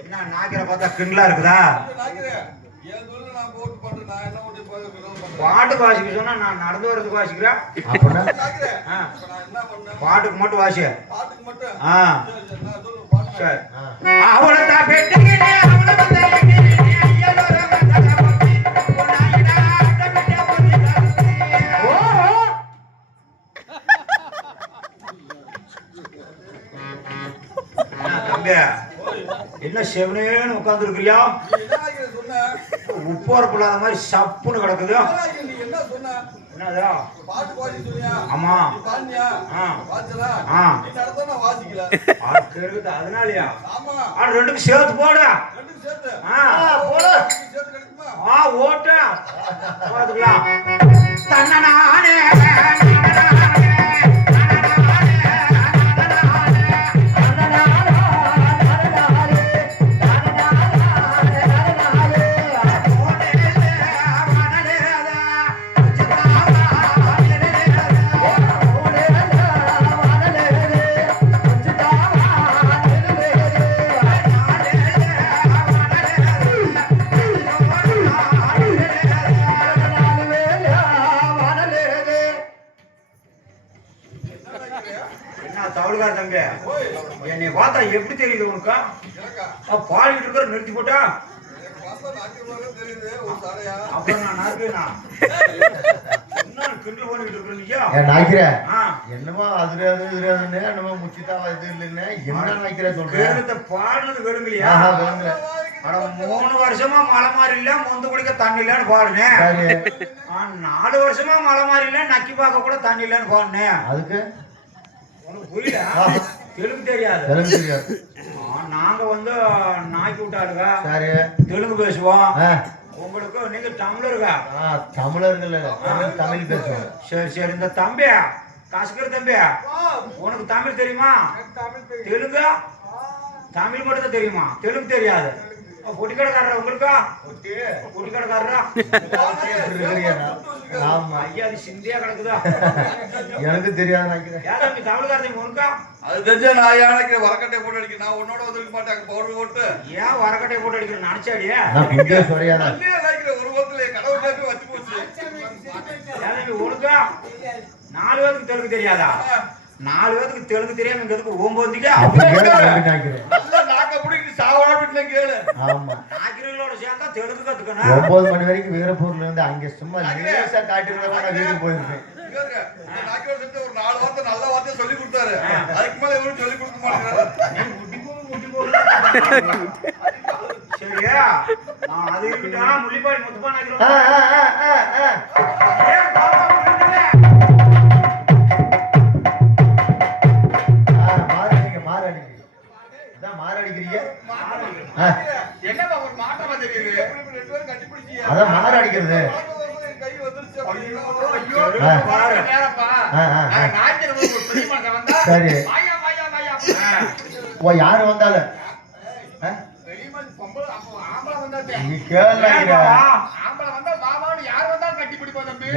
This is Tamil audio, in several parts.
என்ன நாக்கிற பார்த்தா கிண்டலா இருக்குதா? போட்டு வாசிக்க சொன்னா நான் நடந்து வரதுக்கு வாசிக்கிறேன்? பாட்டுக்கு மட்டும் வாசி. பாட்டுக்கு மட்டும். ஆ. சரி, தான் பெற்றுக்கிட்டே தம்பி என்ன செவனேன்னு நாய்க்கிறே சொன்ன? உப்போரப்பு இல்லாத மாதிரி சப்புன்னு கிடக்குது? என்னதா? ஆமா. இருக்குது அதனாலயா? ரெண்டுக்கும் சேர்த்து போடு. ரெண்டும் சேர்த்து. ஆ போடு. ஓட்டு. பார்த்துக்கலாம். தன்னனானே இருக்கிறீங்க ஏன் நாய்க்கிற ஆ. என்னமோ அது என்னமோ முச்சிட்டாவா இது இல்லைன்னு என்ன நாய்க்கிற சொல்றேன் பாடுனது விளங்குற அட மூணு வருஷமா மழை மாதிரி இல்ல மொந்து குடிக்க தண்ணி இல்லன்னு பாடுனேன் நாலு வருஷமா மழை மாதிரி இல்ல நக்கி பார்க்க கூட தண்ணி இல்லன்னு பாடுனேன் அதுக்கு? உனக்கு புரியல. தெலுங்கு தெரியாது. தெலுங்கு தெரியாது. நாங்க வந்து நாய்க்கு விட்டாளுங்க. சரி. தெலுங்கு பேசுவோம். உங்களுக்கு நீங்க தமிழருங்க. தமிழர்கள் இல்ல, தமிழ் பேசுவோம் சரி சரி. இந்த தம்பி காசுக்கிற தம்பி உனக்கு தமிழ் தெரியுமா? தெலுங்கு? தமிழ் மட்டும் தான் தெரியுமா? தெலுங்கு தெரியாது. பொட்டி கடைக்காரரா உங்களுக்கா? பொட்டி. கடைக்காரரா எப்படி இருக்கிறீங்க? ஆமா. ஐயா அது சிந்தியா கிடக்குதா? எனக்கு தெரியாது நினைக்கிறேன் உனக்கா? அது தெரிஞ்சா நான் யானைக்கு வரக்கட்டை போட்டு அடிக்க நான் உன்னோட வந்துருக்க மாட்டேன் பவுடர் போட்டு. ஏன் வரக்கட்டை போட்டு அடிக்கிற? நினைச்சாடியா நான் ஒரு கடவுள் வச்சு போச்சு. உனக்கா? நாலு பேருக்கு தெலுங்கு தெரியாதா? நாலு பேருக்கு தெலுங்கு தெரியாம இங்க எதுக்கு அப்படி கேளு, அப்படி நினைக்கிறேன் நல்ல நாக்க பிடிக்கி சாவடா வீட்டுல கேளு. ஆமா. நாய்க்கிறவங்களோட சேர்ந்தா தெலுங்கு கத்துக்கணும். ஒன்பது மணி வரைக்கும் வீரப்பூர்ல இருந்து அங்க சும்மா லேசா நான் போயிருக்கேன் நாய்க்கோட சேர்த்து ஒரு நாலு வார்த்தை நல்ல வார்த்தை சொல்லி கொடுத்தாரு. அதுக்கு மேல இவரும் சொல்லி கொடுக்க மாட்டேங்கிறாரு. சரியா? நான் அது இருக்கட்டும் முள்ளிப்பாடி முத்துப்பா ஆ, ஆ, என்னப்பா ஒரு மாற்றமா தெரியுது அதான் மாறு அடிக்கிறது. சரி. ஓ யாரு வந்தாலும்?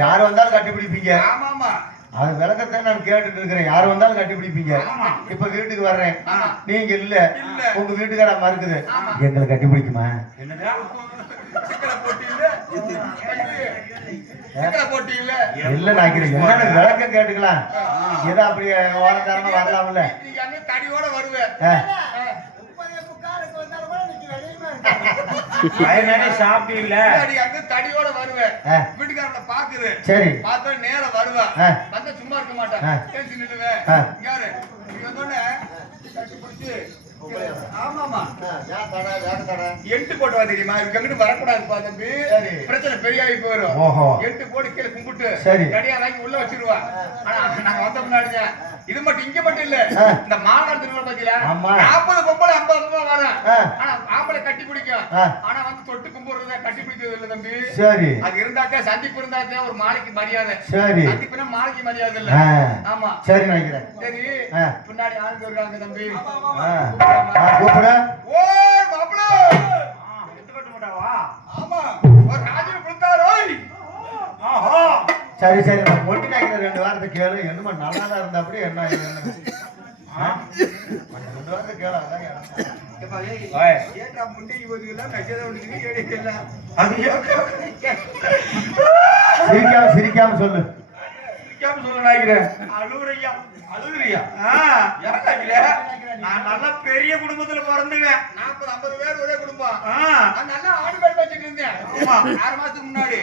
யார் வந்தாலும் கட்டி பிடிப்பீங்க அது விளக்கத்தை நான் கேட்டுட்டு இருக்கிறேன். யார் வந்தாலும் கட்டி பிடிப்பீங்க ஆமா. இப்ப வீட்டுக்கு வர்றேன். நீங்க இல்ல. உங்க வீட்டுக்கார மறுக்குது. எங்களை கட்டி பிடிக்குமா என்னடா? இல்ல என்னன்னு விளக்கம் கேட்டுக்கலாம். ஏதோ அப்படி ஓரத்தாரமா வரலாம்ல. தடியோட வருவேன். சாப்பிட்டீல்ல? அடி அங்க தடியோட வருவேன். வீட்டுக்காரனை பாக்குது சரி பார்த்தா நேரா வருவேன். வந்தா சும்மா இருக்க மாட்டேன். பேசி நில்லுவேன் யாரு இங்க வந்தோடனே எட்டு போட்டு வா தெரியுமா அங்கிட்டு வரக்கூடாதுப்பா தம்பி சரி. பிரச்சனை பெரியாகி போயிடும் ஓஹோ. எட்டு போட்டு கீழே கும்பிட்டு சரி. கடியா வாங்கி உள்ள வச்சிருவா ஆனா நாங்க வந்த முன்னாடிங்க இது மட்டும் இங்க மட்டும் இல்ல. இந்த மாநாடு திருவிழா பாத்தீங்களா ஆமா. நாற்பது பொம்பளை ஐம்பது ரூபாய் வரும். ஆனா ஆம்பளை கட்டி பிடிக்கும் ஆ. ஆனா வந்து தொட்டு கும்பிடுறத கட்டி பிடிக்கிறது இல்ல தம்பி. சரி. அது இருந்தாக்கா சந்திப்பு இருந்தாக்கா ஒரு மாலைக்கு மரியாதை. சரி. சந்திப்புனா மாலைக்கு மரியாதை இல்ல. ஆமா. சரி நினைக்கிறேன் சரி. பின்னாடி ஆளுங்க இருக்காங்க தம்பி. கூப்பிடு. ஓ மாப்பிள! எடுத்துக்கட்டு மாட்டாவா? ஆமா. ஒரு கொடுத்தாரு ஓய்! சரி சரி. நான் மொட்டி நாய்க்கிற ரெண்டு வாரத்தை கேளு. என்னமா நல்லா தான் இருந்தா அப்படி என்ன சிரிக்காம சிரிக்காம சொல்லு. சிரிக்காம சொல்ல நாய்க்கிறேன் அழுவுறையா அழுவுறியா ஏன் நாய்க்கிறே நான் நல்ல பெரிய குடும்பத்துல பிறந்துவேன் 40, 50 பேர் ஒரே குடும்பம். நல்லா ஆடு மாடு வச்சுட்டு இருந்தேன். ஆமா. ஆறு மாசத்துக்கு முன்னாடி.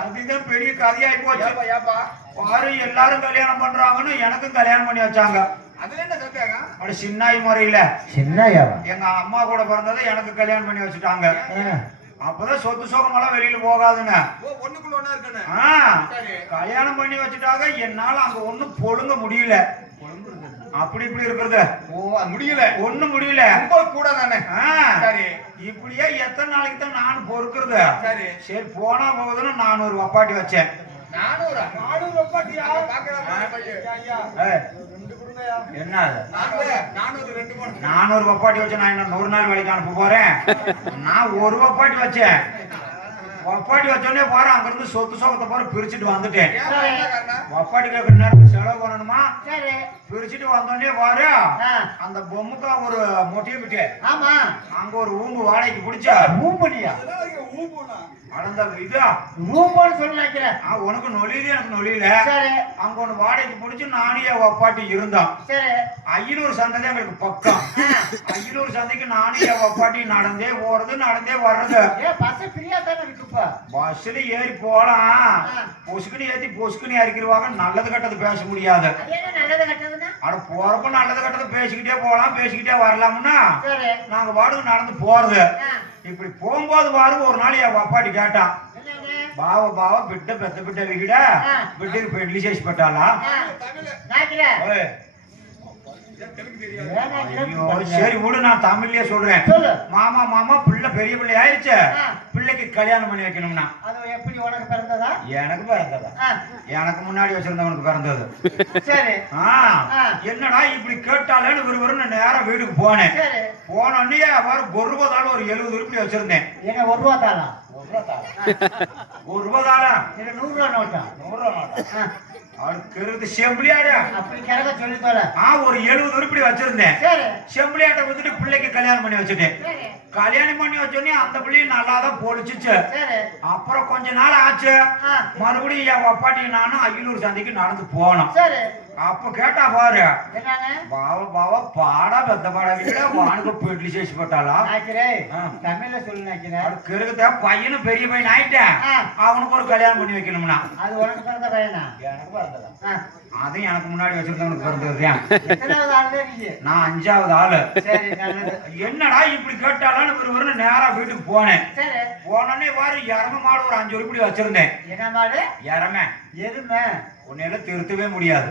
அதுதான் பெரிய கதையாயி போச்சு. ஏப்பா, பாரு எல்லாரும் கல்யாணம் பண்றாங்கன்னு எனக்கும் கல்யாணம் பண்ணி வச்சாங்க. அதுல என்ன சந்தேகம்? அப்படி சின்னாய் முறையில. சின்னையாவா? எங்க அம்மா கூட பிறந்ததை எனக்கு கல்யாணம் பண்ணி வச்சுட்டாங்க. அப்பதான் சொத்து சோகமெல்லாம் வெளியில போகாதுன்னு. ஓ, ஒண்ணுக்குள்ள ஒண்ணா இருக்கணும். ஆ, சரி. கல்யாணம் பண்ணி வச்சுட்டாங்க என்னால அங்க ஒண்ணும் பொழுங்க முடியல. அப்படி இப்படி இருக்கிறது. ஓ, முடியல. ஒண்ணும் முடியல. ரொம்ப கூட தானே. ஆ, சரி. இப்படியே எத்தனை நாளைக்கு தான் நான் பொறுக்கிறது. சரி. சரி போனா போகுதுன்னு நான் ஒரு வப்பாட்டி வச்சேன். நானூறா. ரூபாய்யா என்ன நானூறு ரெண்டு வப்பாட்டி வச்சு நான் என்ன நூறு நாள் வேலைக்கு அனுப்ப போறேன். நான் ஒரு வப்பாட்டி வச்சேன். வப்பாட்டி வச்சோடனே பாரு அங்க இருந்து சொத்து சோகத்தை பாரு பிரிச்சுட்டு வந்துட்டேன். வப்பாட்டி கேட்கற நேரத்துக்கு செலவு பண்ணணுமா? சரி. பிரிச்சுட்டு வந்தோடனே பாரு. அந்த பொம்முக்கா ஒரு மொட்டையை விட்டு ஆமா. அங்க ஒரு ஊம்பு வாடகைக்கு பிடிச்ச. ரூம்படியா அளந்த இதா? ரூம்போன்னு சொல்லி நினைக்கிறேன் உனக்கு நொழியுது எனக்கு நொழியல. அங்க ஒண்ணு வாடகைக்கு பிடிச்சு நானும் என் வப்பாட்டி இருந்தோம் சரி. ஐநூறு சந்தை தான் எங்களுக்கு பக்கம். ஐநூறு சந்தைக்கு நானும் என் வப்பாட்டி நடந்தே போறது நடந்தே வர்றது. பஸ் ஃப்ரீயா தானே பஸ்ல ஏறி போலாம். பொசுக்குன்னு ஏத்தி பொசுக்குன்னு இறக்கிடுவாங்க நல்லது கெட்டது பேச முடியாது. ஆனா போறப்ப நல்லது கெட்டது பேசிக்கிட்டே போலாம். பேசிக்கிட்டே வரலாம்னா நாங்க வாடகை நடந்து போறது. இப்படி போகும்போது பாருங்க ஒரு நாள் என் அப்பாட்டி கேட்டான் பாவ பாவ பிட்ட பெத்த பிட்ட விக்கிட பிட்டுக்கு பெட்லி சேஸ் பட்டாளா சரி விடு நான் தமிழ்லயே சொல்றேன். மாமா மாமா பிள்ளை பெரிய பிள்ளை ஆயிடுச்சு பிள்ளைக்கு கல்யாணம் பண்ணி வைக்கணும்னா. அது எப்படி உனக்கு பிறந்ததா? எனக்கு பிறந்ததா? எனக்கு முன்னாடி வச்சிருந்தவனுக்கு பிறந்தது. சரி. என்னடா இப்படி கேட்டாலேன்னு விறுவிறுன்னு நேரம் வீட்டுக்கு போனேன். போனோடனே அவர் ஒரு ரூபா ஒரு எழுபது ரூபாய் வச்சிருந்தேன். ஒரு ரூபா தாளா? நூறு ரூபா நூறு ரூபா நோட்டா? இருக்கிறது செம்பிளியாடா அப்படி கிடக்க சொல்லி தோல ஆ ஒரு எழுபது உருப்படி வச்சிருந்தேன். சரி. செம்பிளியாட்டை வந்துட்டு பிள்ளைக்கு கல்யாணம் பண்ணி வச்சுட்டேன். கல்யாணம் பண்ணி வச்சோடனே அந்த பிள்ளையும் நல்லா தான் அப்புறம் கொஞ்ச நாள் ஆச்சு. மறுபடியும் என் அப்பாட்டி நானும் ஐநூறு சந்தைக்கு நடந்து போனோம். அப்ப கேட்டா பாரு பாவ பாவ பாடா பெத்த பாடா வானுக்கு பெட்லி சேஷ் பட்டாளா தமிழ்ல சொல்லுங்க கிருக்கத்த பையனு பெரிய பையன் ஆயிட்டேன் அவனுக்கு ஒரு கல்யாணம் பண்ணி வைக்கணும்னா அது உனக்கு பிறந்த பையனா எனக்கு பிறந்ததான் அதுவும் எனக்கு முன்னாடி வச்சிருந்தவனுக்கு பிறந்தது நான் அஞ்சாவது ஆளு என்னடா இப்படி கேட்டாலும் ஒரு ஒரு நேரா வீட்டுக்கு போனேன் உடனே பாரு இறம மாடு ஒரு அஞ்சு உருப்படி வச்சிருந்தேன் என்ன மாடு இறமை எருமை உன்னையில திருத்தவே முடியாது.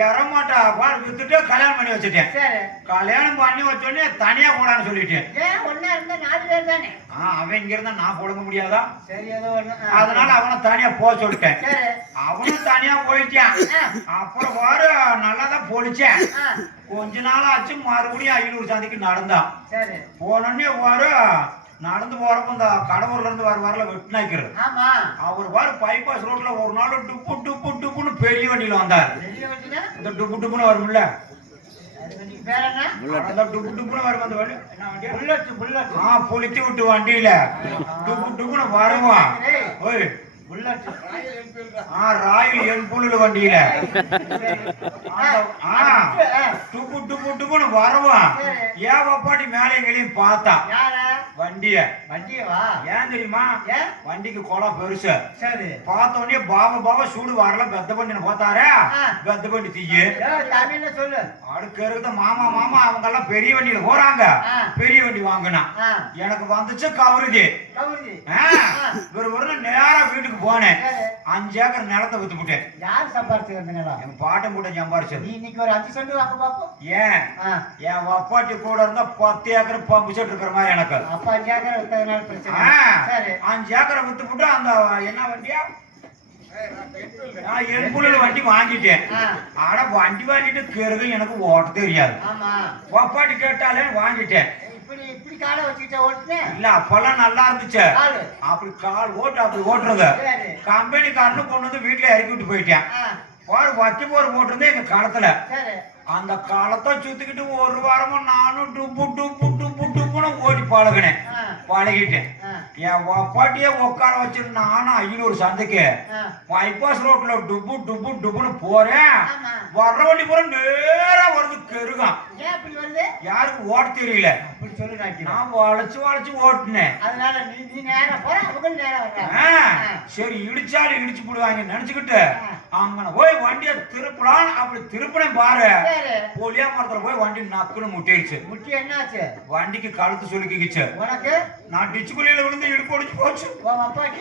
எரமாட்டா பாரு வித்துட்டு கல்யாணம் பண்ணி வச்சுட்டேன். சரி. கல்யாணம் பண்ணி வச்சோடனே தனியா போடான்னு சொல்லிட்டேன் அவன் இங்க இருந்தா நான் புழங்க முடியாதா? அதனால அவனை தனியா போக சொல்லிட்டேன். சரி. அவனும் தனியா போயிட்டான். அப்புறம் வாரு நல்லாதான் பொழிச்சேன் ஆ, கொஞ்ச நாள் ஆச்சு மறுபடியும் ஐநூறு சந்தைக்கு நடந்தான். சரி. போனோடனே வாரு நடந்து போறப்ப இந்த கடவுர்ல இருந்து வர வரல வெட்டினாக்கிறது ஆமா. அவர் வாரு பைபாஸ் ரோட்ல ஒரு நாள் டுப்பு டுப்பு டுப்புன்னு பெரிய வண்டியில வந்தார். இந்த டுப்பு டுப்புன்னு வரும்ல? பேர் புளித்தி விட்டு வண்டியில. டுப்பு டுப்புன்னு வருவான் ராயல் ராயல் என்புல்லு வண்டியில. டுப்பு டுப்பு டுப்புன்னு வருவான். ஏன் வப்பாட்டி மேலே பார்த்தா? யார? வண்டிய. ஏன் தெரியுமா? வண்டிக்கு குளம் பெருசு. சரி. பார்த்த உடனே பாவ பாவ சூடு வரல பெத்த பண்ணின பார்த்தாரே. பெத்த பண்ணி தீயு. தமிழ்ல சொல்லு. அடுக்கு இருக்கிற மாமா மாமா அவங்க எல்லாம் பெரிய வண்டியில போறாங்க. பெரிய வண்டி வாங்கினா. எனக்கு வந்துச்சு கவருதி. கவுரி ஒரு ஒரு நேரா வீட்டுக்கு போனேன். அஞ்சு ஏக்கர் நிலத்தை வித்துப்புட்டேன் யார் சம்பாரிச்சு வந்தீங்களா என் பாட்டன் கூட சம்பாரிச்சது நீ இன்னைக்கு ஒரு அஞ்சு சென்ட் வாங்க பாப்போம். ஏன்? ஆ. என் வப்பாட்டி கூட இருந்தா பத்து ஏக்கர் பம்பு செட் இருக்கிற மாதிரி எனக்கு. அப்பா அஞ்சு ஏக்கர் வித்ததுனால பிரச்சனை சரி. அஞ்சு ஏக்கரை வித்துப்புட்டு அந்த என்ன வண்டியா? நான் எண்புள்ள வண்டி வாங்கிட்டேன். ஆனா வண்டி வாங்கிட்டு கேருக எனக்கு ஓட்ட தெரியாது. ஆமா. வப்பாட்டி கேட்டாலே வாங்கிட்டேன். இப்படி இப்படி காலை வச்சுக்கிட்ட ஓட்டுனேன் இல்ல அப்பெல்லாம் நல்லா இருந்துச்சு. காலு. அப்படி கால் ஓட்டு அப்படி ஓட்டுறது. சரி. கொண்டு வந்து வீட்டுல இறக்கி விட்டு போயிட்டேன். ஆ. பாரு வக்கி போர் போட்டிருந்தேன் எங்க சரி. அந்த காலத்தை சுத்திக்கிட்டு ஒரு வாரமும் நானும் டுப்பு டுப்பு டுப்பு டுப்புன்னு ஓடி பழகினேன். ஆ. பழகிட்டேன். என் ஒப்பாட்டியே உட்கார வச்சு நானும் ஐநூறு சந்தைக்கு பைபாஸ் ரோட்ல டுப்பு டுப்பு டுப்புன்னு போறேன். வர்ற வண்டி பூரா நேரா வருது கெருகம் யாருக்கு ஓட்ட தெரியல. அப்படி சொல்லி நாக்கிறேன் நான் வளைச்சு வளைச்சு ஓட்டுனேன். அதனால நீ நேரா போற அவங்க நேரா வர்றாங்க. சரி இடிச்சாலும் இடிச்சு போடுவாங்க நினைச்சுக்கிட்டு. அங்கன போய் வண்டியை திருப்பலாம் அப்படி திருப்பினேன் பாரு. போலியா மரத்துல போய் வண்டி நக்குன்னு முட்டிடுச்சு. முட்டி என்னாச்சு? வண்டிக்கு கழுத்து சுலுக்கிக்கிச்சு உனக்கு? நான் டிச்சுக்குள்ளியில விழுந்து இடுப்பு ஒடிச்சு போச்சு. உன் அப்பாக்கு